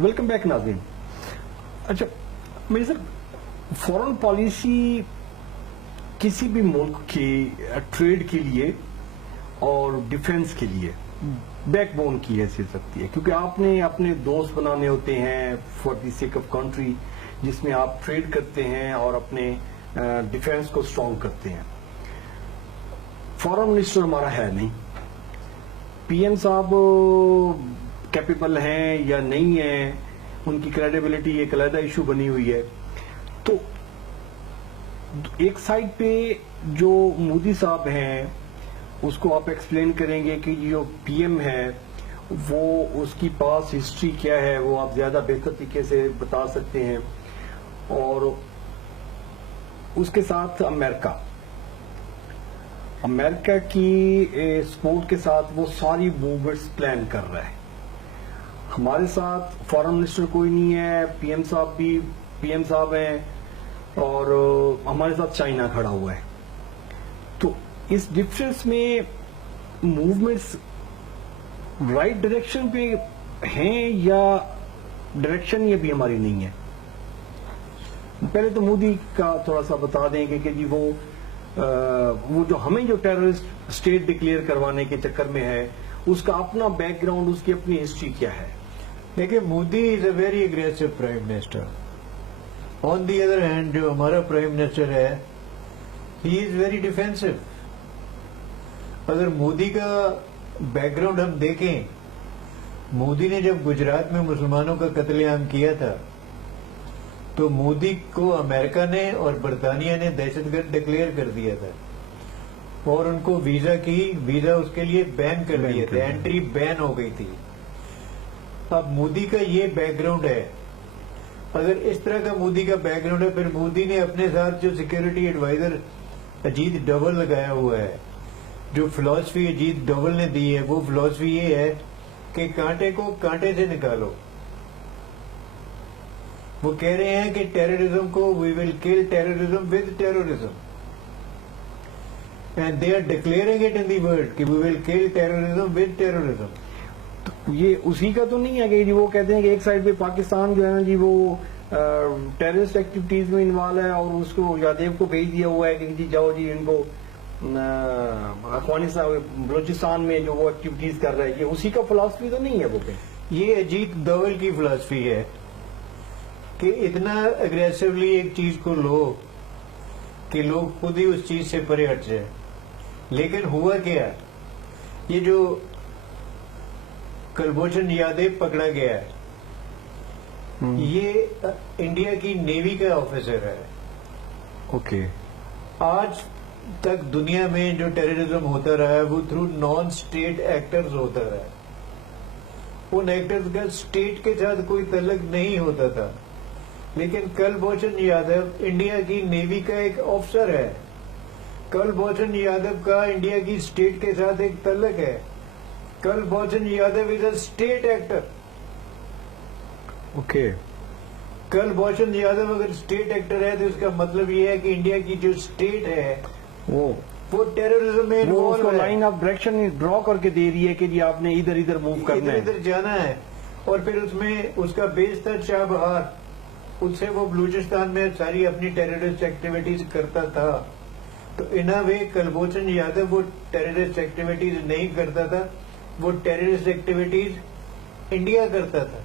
Welcome back नाज़रीन। अच्छा मेरी सर, फॉरेन पॉलिसी किसी भी मुल्क की ट्रेड के लिए और डिफेंस के लिए बैकबोन की हैसियत रखती है, क्योंकि आपने अपने दोस्त बनाने होते हैं for the sake of country, जिसमें आप ट्रेड करते हैं और अपने डिफेंस को स्ट्रॉन्ग करते हैं। फॉरेन मिनिस्टर हमारा है नहीं, पीएम साहब कैपेबल हैं या नहीं है, उनकी क्रेडिबिलिटी एक अलग इशू बनी हुई है। तो एक साइड पे जो मोदी साहब हैं उसको आप एक्सप्लेन करेंगे कि जो पीएम है वो उसकी पास हिस्ट्री क्या है, वो आप ज्यादा बेहतर तरीके से बता सकते हैं। और उसके साथ अमेरिका की सपोर्ट के साथ वो सारी मूवमेंट्स प्लान कर रहा है। हमारे साथ फॉरेन मिनिस्टर कोई नहीं है, पीएम साहब हैं और हमारे साथ चाइना खड़ा हुआ है। तो इस डिफरेंस में मूवमेंट्स राइट डायरेक्शन पे हैं या डायरेक्शन ये भी हमारी नहीं है? पहले तो मोदी का थोड़ा सा बता देंगे कि जी वो जो हमें जो टेररिस्ट स्टेट डिक्लेयर करवाने के चक्कर में है, उसका अपना बैकग्राउंड, उसकी अपनी हिस्ट्री क्या है? देखिए, Modi is a very aggressive prime minister. On the other hand जो हमारा प्राइम मिनिस्टर है, ही इज वेरी डिफेंसिव। अगर मोदी का बैकग्राउंड हम देखें, मोदी ने जब गुजरात में मुसलमानों का कत्लेआम किया था तो मोदी को अमेरिका ने और बरतानिया ने दहशतगर्द डिक्लेयर कर दिया था और उनको वीजा उसके लिए बैन कर दिए थे, एंट्री बैन हो गई थी। अब मोदी का ये बैकग्राउंड है। अगर इस तरह का मोदी का बैकग्राउंड है, फिर मोदी ने अपने साथ जो सिक्योरिटी एडवाइजर अजीत डोवल लगाया हुआ है, जो फिलॉसफी अजीत डोवल ने दी है, वो फिलॉसफी ये है कि कांटे को कांटे से निकालो। वो कह रहे हैं कि टेररिज्म को we will kill terrorism with terrorism, and they are declaring it in the world कि we will kill terrorism with terrorism. तो ये उसी का तो नहीं है कि जी वो कहते हैं कि एक साइड पे पाकिस्तान जो है ना जी वो टेररिस्ट एक्टिविटीज में इन्वॉल्व है और उसको यादेव को भेज दिया हुआ है कि जी जाओ जी इनको अफगानिस्तान बलोचिस्तान में जो वो एक्टिविटीज कर रहा है, ये उसी का फिलॉसफी तो नहीं है वो पे? ये अजीत डोवल की फिलॉसफी है कि इतना अग्रेसिवली एक चीज को लो कि लोग खुद ही उस चीज से परे हट जाए। लेकिन हुआ क्या, ये जो कुलभूषण यादव पकड़ा गया है, ये इंडिया की नेवी का ऑफिसर है। ओके। आज तक दुनिया में जो टेररिज्म होता रहा है वो थ्रू नॉन स्टेट एक्टर्स होता रहा है। उन एक्टर्स का स्टेट के साथ कोई तल्लुक नहीं होता था। लेकिन कुलभूषण यादव इंडिया की नेवी का एक ऑफिसर है। कुलभूषण यादव का इंडिया की स्टेट के साथ एक तल्लुक है। Kulbhushan Yadav is a state actor. Okay. Kulbhushan Yadav अगर स्टेट एक्टर है तो इसका मतलब ये है कि इंडिया की जो स्टेट है वो टेररिज्म में इन्वॉल्व है। लाइन ऑफ डायरेक्शन ड्रॉ करके दे रही है कि जी आपने इधर इधर मूव करना है, इधर जाना है। और फिर उसमें उसका बेस था चाबहार, उससे वो बलूचिस्तान में सारी अपनी टेररिस्ट एक्टिविटीज करता था। तो इन अ वे कुलभूषण यादव वो टेररिस्ट एक्टिविटीज नहीं करता था, वो टेररिस्ट एक्टिविटीज इंडिया करता था।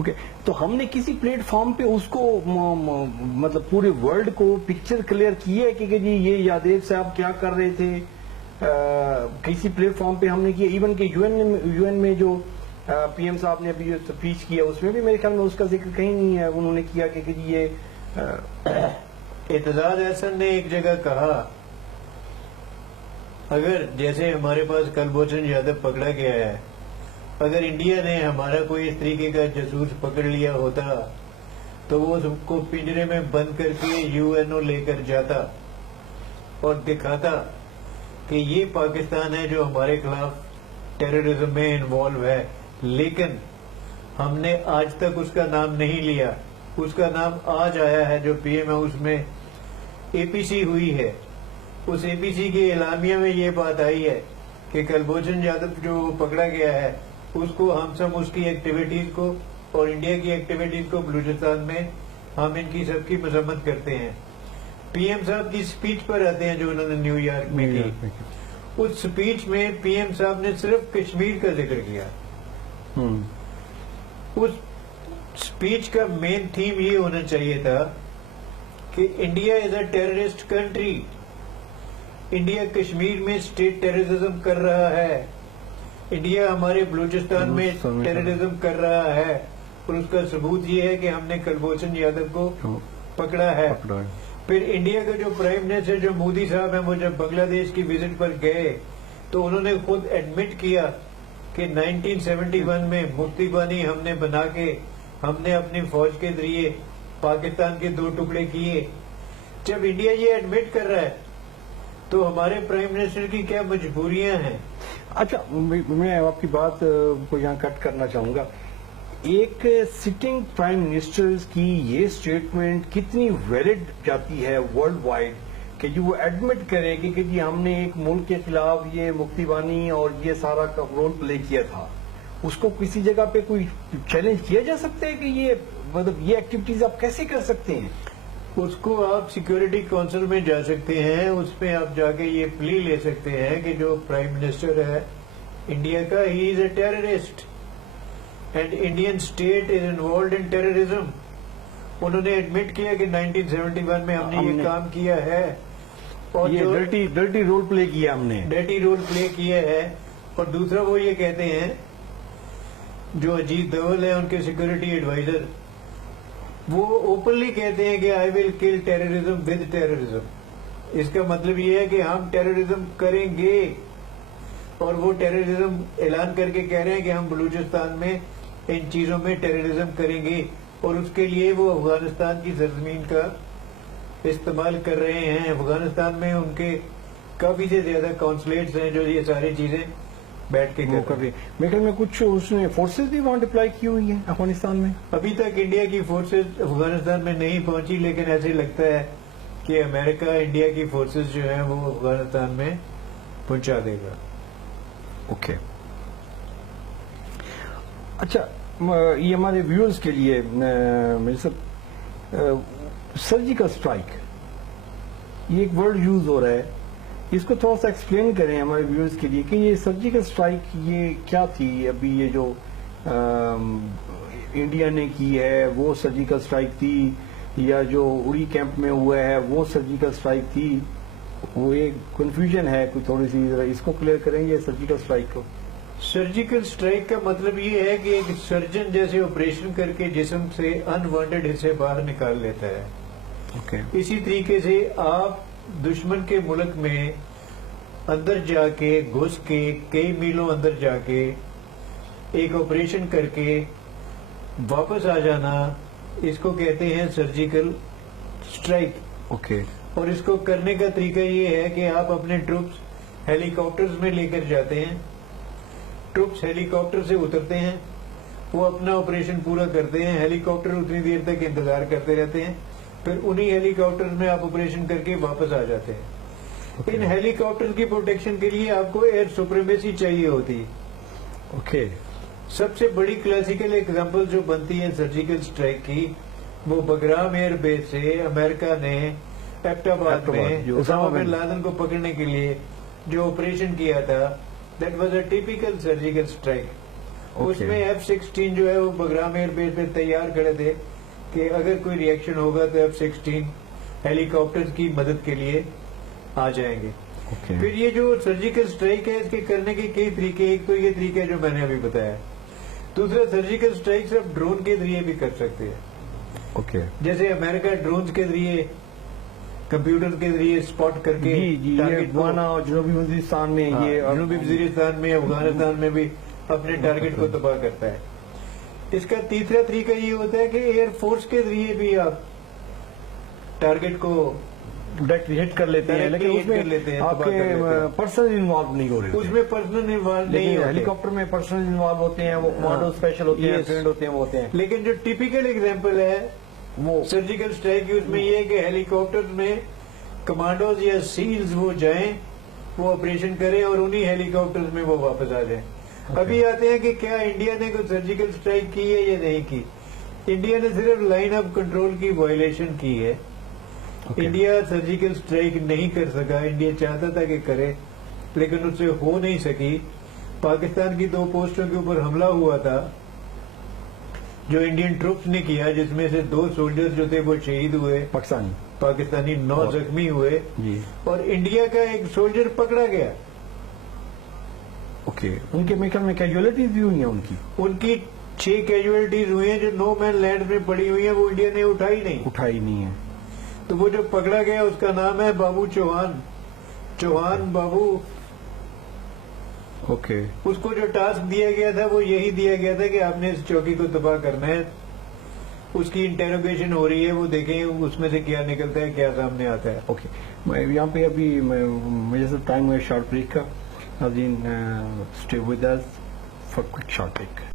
ओके। तो हमने किसी प्लेटफॉर्म पे उसको मतलब पूरे वर्ल्ड को पिक्चर क्लियर की है कि जी ये यादेव साहब क्या कर रहे थे? किसी प्लेटफॉर्म पे हमने किया? इवन के यूएन में जो पीएम साहब ने अभी जो स्पीच किया उसमें भी मेरे ख्याल में उसका जिक्र कहीं नहीं है। उन्होंने किया कि जी ये एतजाज अहसन ने एक जगह कहा, अगर जैसे हमारे पास कुलभूषण यादव पकड़ा गया है, अगर इंडिया ने हमारा कोई इस तरीके का जासूस पकड़ लिया होता तो वो सबको पिंजरे में बंद करके यूएनओ लेकर जाता और दिखाता कि ये पाकिस्तान है जो हमारे खिलाफ टेररिज्म में इन्वॉल्व है। लेकिन हमने आज तक उसका नाम नहीं लिया। उसका नाम आज आया है जो पीएम हाउस में एपीसी हुई है। उस एपीसी के एलामिया में ये बात आई है कि कुलभूषण यादव जो पकड़ा गया है उसको हम सब उसकी एक्टिविटीज को और इंडिया की एक्टिविटीज को बलूचिस्तान में हम इनकी सबकी मजम्मत करते हैं। पीएम साहब की स्पीच पर आते हैं जो उन्होंने न्यूयॉर्क में की। उस स्पीच में पीएम साहब ने सिर्फ कश्मीर का जिक्र किया। उस स्पीच का मेन थीम ये होना चाहिए था कि India is a terrorist country, India Kashmir में स्टेट टेररिज्म कर रहा है, इंडिया हमारे बलूचिस्तान में टेररिज्म कर रहा है, और उसका सबूत ये है कि हमने कुलभूषण यादव को पकड़ा है। फिर इंडिया के जो प्राइम मिनिस्टर जो मोदी साहब हैं, वो जब बांग्लादेश की विजिट पर गए तो उन्होंने खुद एडमिट किया कि 1971 में मुफ्ती बानी हमने बना के हमने अपनी फौज के जरिए पाकिस्तान के 2 टुकड़े किए। जब इंडिया ये एडमिट कर रहा है तो हमारे प्राइम मिनिस्टर की क्या मजबूरियां हैं? अच्छा, मैं आपकी बात को यहाँ कट करना चाहूंगा। एक सिटिंग प्राइम मिनिस्टर की ये स्टेटमेंट कितनी वैलिड जाती है वर्ल्ड वाइड कि जो वो एडमिट करेगी कि जी हमने एक मुल्क के खिलाफ ये मुफ्ती बानी और ये सारा का रोल प्ले किया था, उसको किसी जगह पे कोई चैलेंज किया जा सकता है कि ये मतलब ये एक्टिविटीज आप कैसे कर सकते हैं? उसको आप सिक्योरिटी काउंसिल में जा सकते हैं, उसमें आप जाके ये प्ली ले सकते हैं कि जो प्राइम मिनिस्टर है इंडिया का, he is a terrorist and Indian state is involve in terrorism. उन्होंने एडमिट किया कि 1971 में हमने ये काम किया है और ये जो डर्टी रोल प्ले किया हमने, डर्टी रोल प्ले किया है। और दूसरा वो ये कहते हैं, जो अजीत दोवल है उनके सिक्योरिटी एडवाइजर, वो ओपनली कहते हैं कि I will kill terrorism with terrorism. इसका मतलब ये है कि हम टेररिज्म करेंगे, और वो टेररिज्म ऐलान करके कह रहे हैं कि हम बलूचिस्तान में इन चीजों में टेररिज्म करेंगे, और उसके लिए वो अफगानिस्तान की सरजमीन का इस्तेमाल कर रहे हैं। अफगानिस्तान में उनके काफी से ज्यादा कॉन्सुलेट्स हैं जो ये सारी चीजें बैठ के कर रहे हैं। मेरे ख्याल में कुछ उसने फोर्सेज भी वहां डिप्लॉय की हुई है अफगानिस्तान में। अभी तक इंडिया की फोर्सेज अफगानिस्तान में नहीं पहुंची, लेकिन ऐसे लगता है कि अमेरिका इंडिया की फोर्सेज जो है वो अफगानिस्तान में पहुंचा देगा। ओके, अच्छा, ये हमारे व्यूअर्स के लिए मेरे सब सर्जिकल स्ट्राइक, ये एक वर्ड यूज हो रहा है, इसको थोड़ा सा एक्सप्लेन करें हमारे व्यूअर्स के लिए कि ये सर्जिकल स्ट्राइक ये क्या थी। अभी ये जो इंडिया ने की है वो सर्जिकल स्ट्राइक थी, या जो उड़ी कैंप में हुआ है वो सर्जिकल स्ट्राइक थी? वो एक कंफ्यूजन है, कोई थोड़ी सी, जरा इसको क्लियर करेंगे सर्जिकल स्ट्राइक को। सर्जिकल स्ट्राइक का मतलब ये है कि एक सर्जन जैसे ऑपरेशन करके जिस्म से अनवांटेड हिस्से बाहर निकाल लेता है। ओके। इसी तरीके से आप दुश्मन के मुल्क में अंदर जाके घुस के कई मीलों अंदर जाके एक ऑपरेशन करके वापस आ जाना, इसको कहते हैं सर्जिकल स्ट्राइक। ओके। और इसको करने का तरीका ये है कि आप अपने ट्रूप्स हेलीकॉप्टर्स में लेकर जाते हैं, ट्रूप्स हेलीकॉप्टर से उतरते हैं, वो अपना ऑपरेशन पूरा करते हैं, हेलीकॉप्टर उतनी देर तक इंतजार करते रहते हैं, फिर उन्हीं हेलीकॉप्टर में आप ऑपरेशन करके वापस आ जाते हैं। इन हेलीकॉप्टर की प्रोटेक्शन के लिए आपको एयर सुप्रीमेसी चाहिए होती है। ओके। सबसे बड़ी क्लासिकल एग्जांपल जो बनती है सर्जिकल स्ट्राइक की, वो बगराम एयर बेस से अमेरिका ने एबटाबाद में ओसामा बिन लादेन को पकड़ने के लिए जो ऑपरेशन किया था, that was a typical surgical strike. उसमें F-16 जो है वो बगराम एयर बेस पे तैयार खड़े थे कि अगर कोई रिएक्शन होगा तो F-16 हेलीकॉप्टर्स की मदद के लिए आ जाएंगे। फिर ये जो सर्जिकल स्ट्राइक है इसके करने के कई तरीके, एक तो ये तरीका है जो मैंने अभी बताया, दूसरा सर्जिकल स्ट्राइक सिर्फ ड्रोन के जरिए भी कर सकते हैं। ओके। जैसे अमेरिका ड्रोन के जरिए, कंप्यूटर के जरिए स्पॉट करके टारगेट और जनूबी वजीरिस्तान में, ये जनूबी वजीरिस्तान में, अफगानिस्तान में भी अपने टारगेट को तबाह करता है। इसका तीसरा तरीका ये होता है कि एयरफोर्स के जरिए भी आप टारगेट को डायरेक्टली हिट कर लेते हैं, लेकिन उसमें आपके पर्सनल इन्वॉल्व नहीं हो रहे, उसमें पर्सनल इन्वॉल्व नहीं होते। हेलीकॉप्टर में पर्सनल इन्वॉल्व होते हैं, वो कमांडो स्पेशल होते हैं, ट्रेंड होते हैं, वो होते हैं। लेकिन जो टिपिकल एग्जांपल है वो सर्जिकल स्ट्राइक की, उसमें ये है कि हेलीकॉप्टर में कमांडोज या सील्स वो जाएं, वो ऑपरेशन करें और उन्हीं हेलीकॉप्टर्स में वो वापस आ जाएं। अभी आते हैं कि क्या इंडिया ने कोई सर्जिकल स्ट्राइक की है या नहीं की। इंडिया ने सिर्फ लाइन ऑफ कंट्रोल की वायलेशन की है। Okay. इंडिया सर्जिकल स्ट्राइक नहीं कर सका। इंडिया चाहता था कि करे, लेकिन उससे हो नहीं सकी। पाकिस्तान की 2 पोस्टों के ऊपर हमला हुआ था जो इंडियन ट्रुप्स ने किया, जिसमें से 2 सोल्जर्स जो थे वो शहीद हुए, पाकिस्तानी 9 जख्मी हुए जी। और इंडिया का एक सोल्जर पकड़ा गया। ओके, उनके मेरे ख्याल में कैजुअलिटीज भी हुई हैं उनकी 6 कैजुअलिटीज हुई हैं जो नो मैन लैंड में पड़ी हुई हैं, वो इंडिया ने उठाई नहीं। है। तो वो जो पकड़ा गया उसका नाम है बाबू चौहान बाबू। ओके। उसको जो टास्क दिया गया था वो यही दिया गया था कि आपने इस चौकी को तबाह करना है। उसकी इंटेरोगेशन हो रही है, वो देखें उसमें से क्या निकलता है, क्या सामने आता है। ओके, मैं यहाँ पे अभी मुझे सब टाइम हुआ शॉर्ट ब्रेक का। नाज़रीन, stay with us for quick short break.